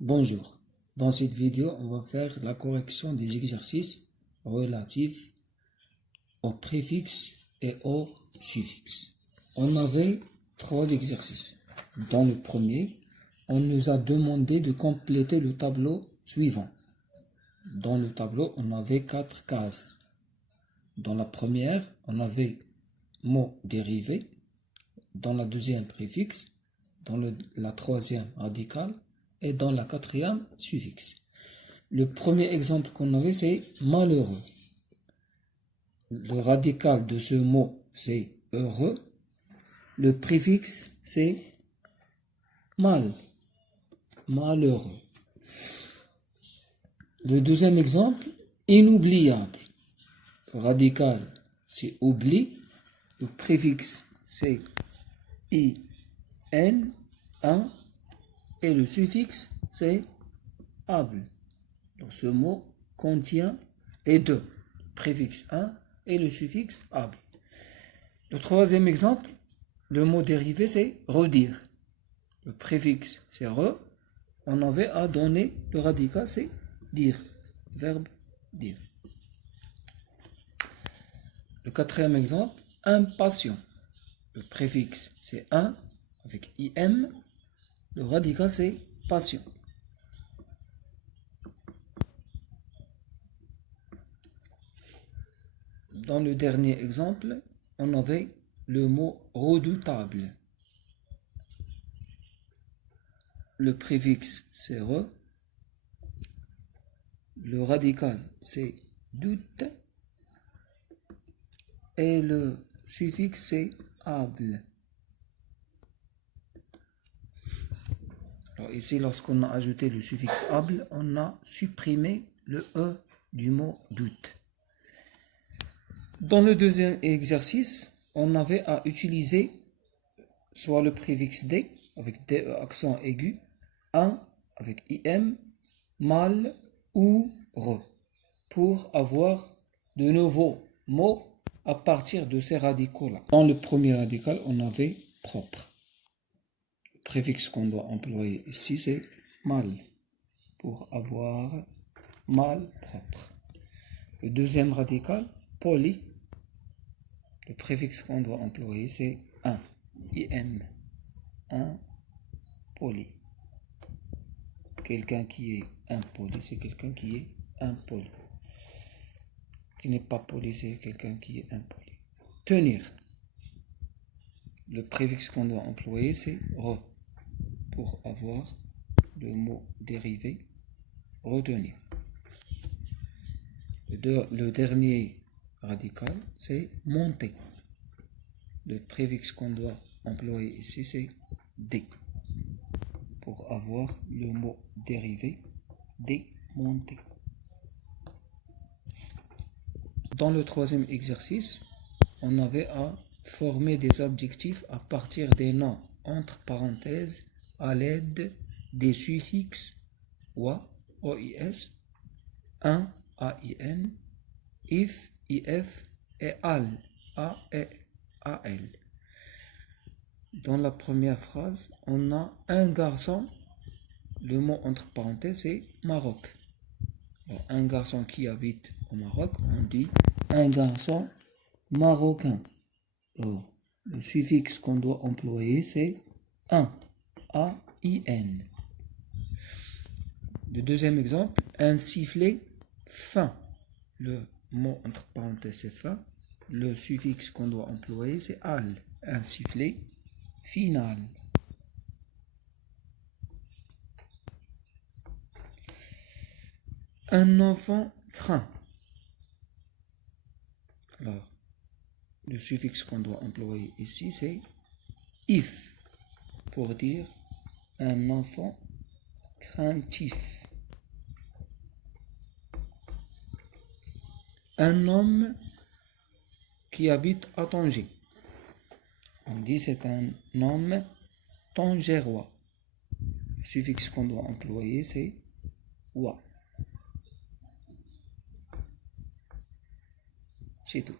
Bonjour, dans cette vidéo, on va faire la correction des exercices relatifs aux préfixes et aux suffixes. On avait 3 exercices. Dans le premier, on nous a demandé de compléter le tableau suivant. Dans le tableau, on avait 4 cases. Dans la première, on avait mot dérivé. Dans la deuxième, préfixe. Dans la troisième, radical. Et dans la quatrième, suffixe. Le premier exemple qu'on avait, c'est malheureux. Le radical de ce mot, c'est heureux. Le préfixe, c'est mal, malheureux. Le deuxième exemple, inoubliable. Le radical, c'est oubli. Le préfixe, c'est in, un. Et le suffixe, c'est able. Donc ce mot contient les deux, le préfixe un et le suffixe able. Le troisième exemple, le mot dérivé, c'est redire. Le préfixe, c'est re. On avait à donner le radical, c'est dire. Verbe dire. Le quatrième exemple, impatient. Le préfixe, c'est un avec im. Le radical, c'est patient. Dans le dernier exemple, on avait le mot redoutable. Le préfixe, c'est re. Le radical, c'est doute. Et le suffixe, c'est able. Alors ici, lorsqu'on a ajouté le suffixe able, on a supprimé le e du mot doute. Dans le deuxième exercice, on avait à utiliser soit le préfixe D avec D accent aigu, un avec im, mal ou re, pour avoir de nouveaux mots à partir de ces radicaux-là. Dans le premier radical, on avait propre. Le préfixe qu'on doit employer ici, c'est mal, pour avoir mal propre. Le deuxième radical, poli. Le préfixe qu'on doit employer, c'est un, im, poli. Quelqu'un qui est impoli, c'est quelqu'un qui est impoli. Qui n'est pas poli, c'est quelqu'un qui est impoli. Tenir. Le préfixe qu'on doit employer, c'est re, pour avoir le mot dérivé, retenir. Le dernier radical, c'est monter. Le préfixe qu'on doit employer ici, c'est D, pour avoir le mot dérivé, démonter. Dans le troisième exercice, on avait à former des adjectifs à partir des noms entre parenthèses à l'aide des suffixes wa, ois, un, ain, if, if et al, ael. Dans la première phrase, on a un garçon. Le mot entre parenthèses, c'est Maroc. Alors, un garçon qui habite au Maroc, on dit un garçon marocain. Alors, le suffixe qu'on doit employer, c'est un, ain. Le deuxième exemple, un sifflet fin. Le mot entre parenthèses, c'est fin. Le suffixe qu'on doit employer, c'est al. Un sifflet final. Un enfant craint. Alors, le suffixe qu'on doit employer ici, c'est if, pour dire un enfant craintif. Un homme qui habite à Tanger. On dit c'est un homme tangérois. Le suffixe qu'on doit employer, c'est wa. C'est tout.